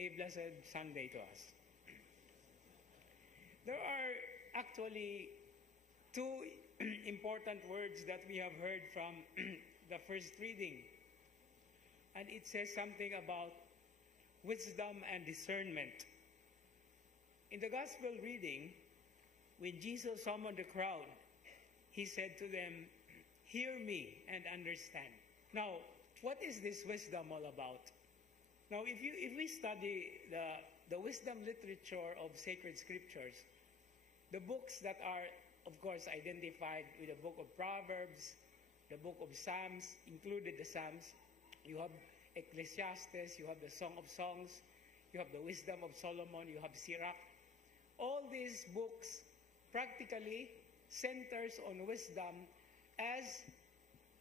A blessed Sunday to us. There are actually two important words that we have heard from the first reading. And it says something about wisdom and discernment. In the gospel reading, when Jesus summoned the crowd, he said to them, "Hear me and understand." Now, what is this wisdom all about? Now, if we study the wisdom literature of sacred scriptures, the books that are, of course, identified with the book of Proverbs, the book of Psalms, included the Psalms, you have Ecclesiastes, you have the Song of Songs, you have the Wisdom of Solomon, you have Sirach. All these books practically centers on wisdom as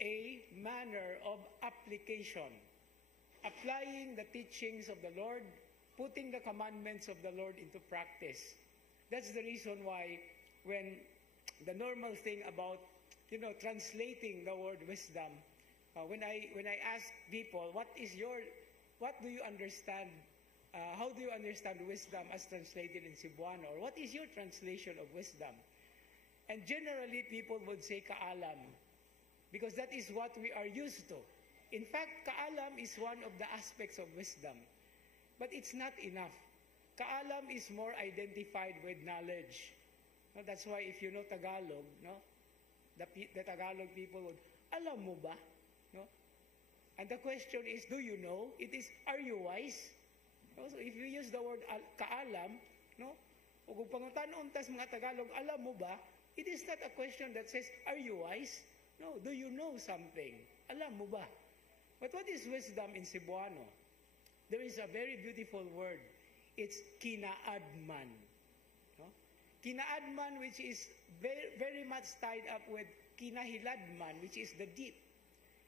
a manner of application, applying the teachings of the Lord, putting the commandments of the Lord into practice. That's the reason why when the normal thing about, translating the word wisdom, when I ask people, what do you understand, how do you understand wisdom as translated in Cebuano, or what is your translation of wisdom? And generally people would say kaalam, because that is what we are used to. In fact, kaalam is one of the aspects of wisdom, but it's not enough. Kaalam is more identified with knowledge. No, that's why if you know Tagalog, the Tagalog people would, alam mo ba? No? And the question is, do you know? It is, are you wise? No? So if you use the word kaalam, o kung pangutan tas mga Tagalog, alam mo ba? It is not a question that says, are you wise? No, do you know something? Alam mo ba? But what is wisdom in Cebuano? There is a very beautiful word. It's kinaadman. No? Kinaadman, which is very, very much tied up with kinahiladman, which is the deep,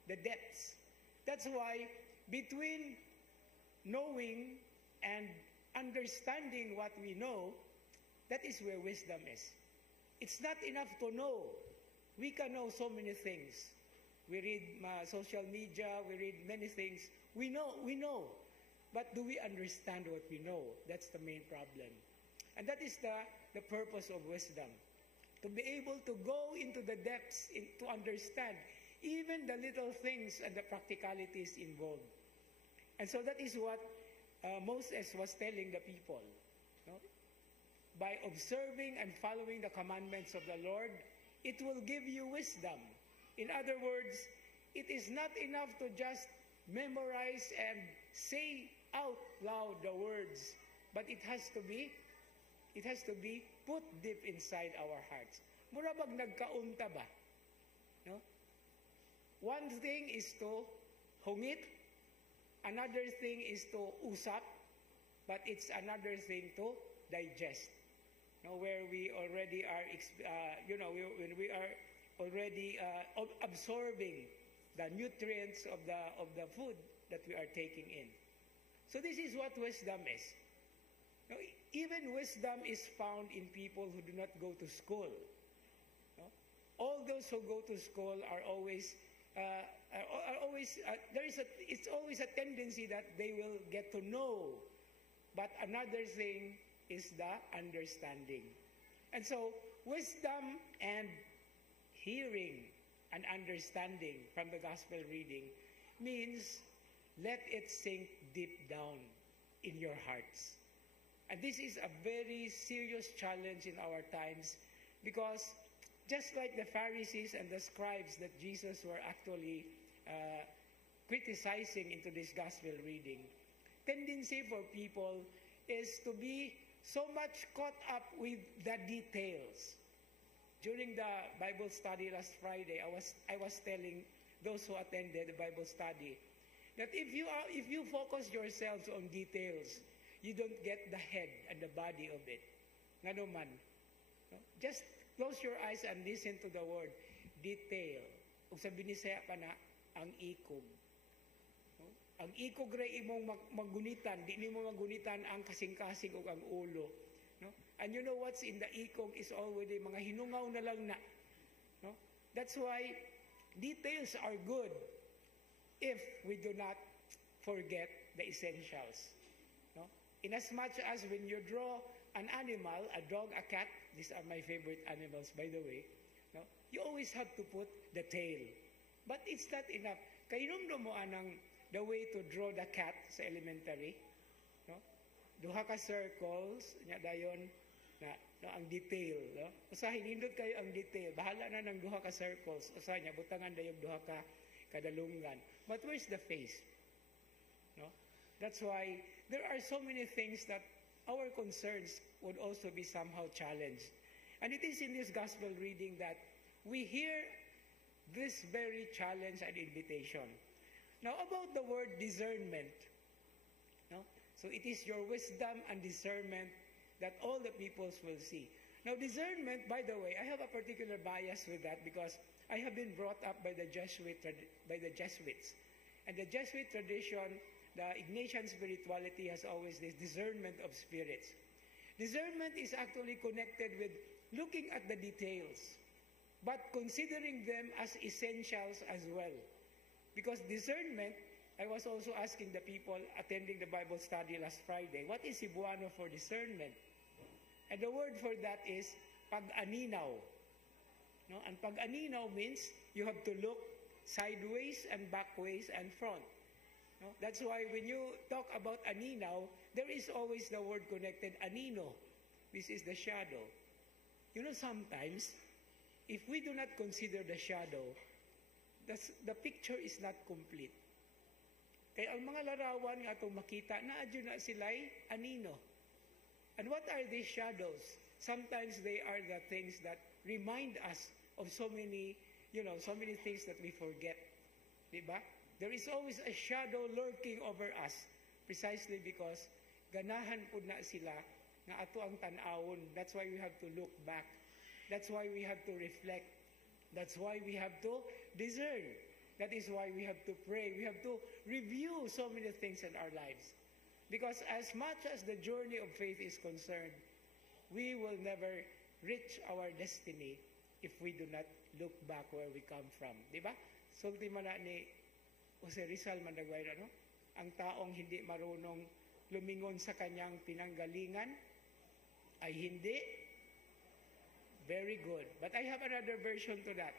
the depths. That's why between knowing and understanding what we know, that is where wisdom is. It's not enough to know. We can know so many things. We read social media, we read many things. We know. But do we understand what we know? That's the main problem. And that is the purpose of wisdom. To be able to go into the depths, to understand even the little things and the practicalities involved. And so that is what Moses was telling the people. By observing and following the commandments of the Lord, it will give you wisdom. In other words, it is not enough to just memorize and say out loud the words, but it has to be put deep inside our hearts. Mura bag nagkaunta ba? No? One thing is to hungit, another thing is to usap, but it's another thing to digest. Where we already are, when we are already absorbing the nutrients of the food that we are taking in. So this is what wisdom is. Even wisdom is found in people who do not go to school. All those who go to school are always it's always a tendency that they will get to know, but another thing is the understanding. And so wisdom and hearing and understanding from the gospel reading means let it sink deep down in your hearts. And this is a very serious challenge in our times, because just like the Pharisees and the scribes that Jesus were actually criticizing into this gospel reading, tendency for people is to be so much caught up with the details. During the Bible study last Friday, I was telling those who attended the Bible study that if you focus yourselves on details, you don't get the head and the body of it. Nga naman. Just close your eyes and listen to the word detail. Kung sa Binisaya pa na, ang ikog. Ang ikog ray imong magunitan, di nimo magunitan ang kasing-kasing o ang ulo. And you know what's in the ikog is already mga hinungaw na lang na. That's why details are good if we do not forget the essentials. Inasmuch as when you draw an animal, a dog, a cat, these are my favorite animals, by the way, no? You always have to put the tail. But it's not enough. Kainumdum mo anang the way to draw the cat sa elementary, no? Duha ka circles, nya dayon na no, ang detail, no? Usahay nindot kayo ang detail. Bahala na ng duha ka circles. Usahay niya butangan dayon duha ka kadalungan. But where's the face? No? That's why there are so many things that our concerns would also be somehow challenged. And it is in this gospel reading that we hear this very challenge and invitation. Now about the word discernment, no? So it is your wisdom and discernment that all the peoples will see. Now discernment, by the way, I have a particular bias with that because I have been brought up by the Jesuits. And the Jesuit tradition, the Ignatian spirituality has always this discernment of spirits. Discernment is actually connected with looking at the details, but considering them as essentials as well. Because discernment, I was also asking the people attending the Bible study last Friday, what is Cebuano for discernment? And the word for that is pag-aninaw. No? And pag-aninaw means you have to look sideways and backways and front. No? That's why when you talk about aninaw, there is always the word connected, anino. This is the shadow. You know, sometimes, if we do not consider the shadow, the picture is not complete. Kaya ang mga larawan nga itong makita, naadyo na sila'y anino. And what are these shadows? Sometimes they are the things that remind us of so many things that we forget. Diba? There is always a shadow lurking over us precisely because ganahan po na sila nga ato ang tan-awon. That's why we have to look back. That's why we have to reflect. That's why we have to discern. That is why we have to pray. We have to review so many things in our lives. Because as much as the journey of faith is concerned, we will never reach our destiny if we do not look back where we come from. Diba? Sulti man na ni Jose Rizal Mandagwayra, no? Ang taong hindi marunong lumingon sa kanyang pinanggalingan ay hindi. Very good. But I have another version to that.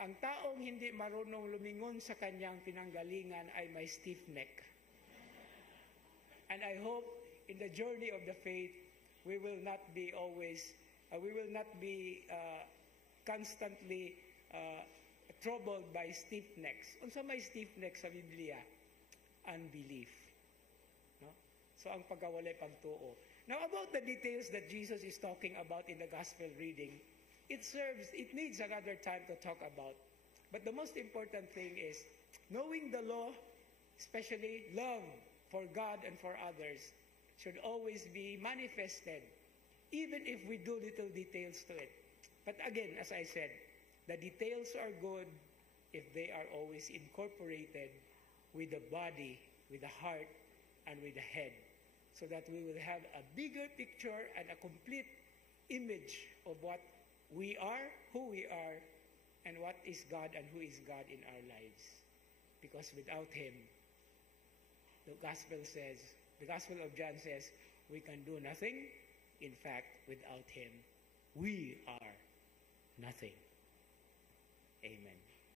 Ang taong hindi marunong lumingon sa kanyang pinanggalingan ay may stiff neck. And I hope in the journey of the faith, we will not be constantly troubled by stiff necks. Unsa may stiff neck sa Biblia? Unbelief. No? So ang pagkawalay pagtuo. Now about the details that Jesus is talking about in the gospel reading, it needs another time to talk about. But the most important thing is knowing the law, especially love for God and for others, should always be manifested, even if we do little details to it. But again, as I said, the details are good if they are always incorporated with the body, with the heart, and with the head, so that we will have a bigger picture and a complete image of what we are, who we are, and what is God and who is God in our lives. Because without Him, the Gospel of John says, we can do nothing. In fact, without Him, we are nothing. Amen.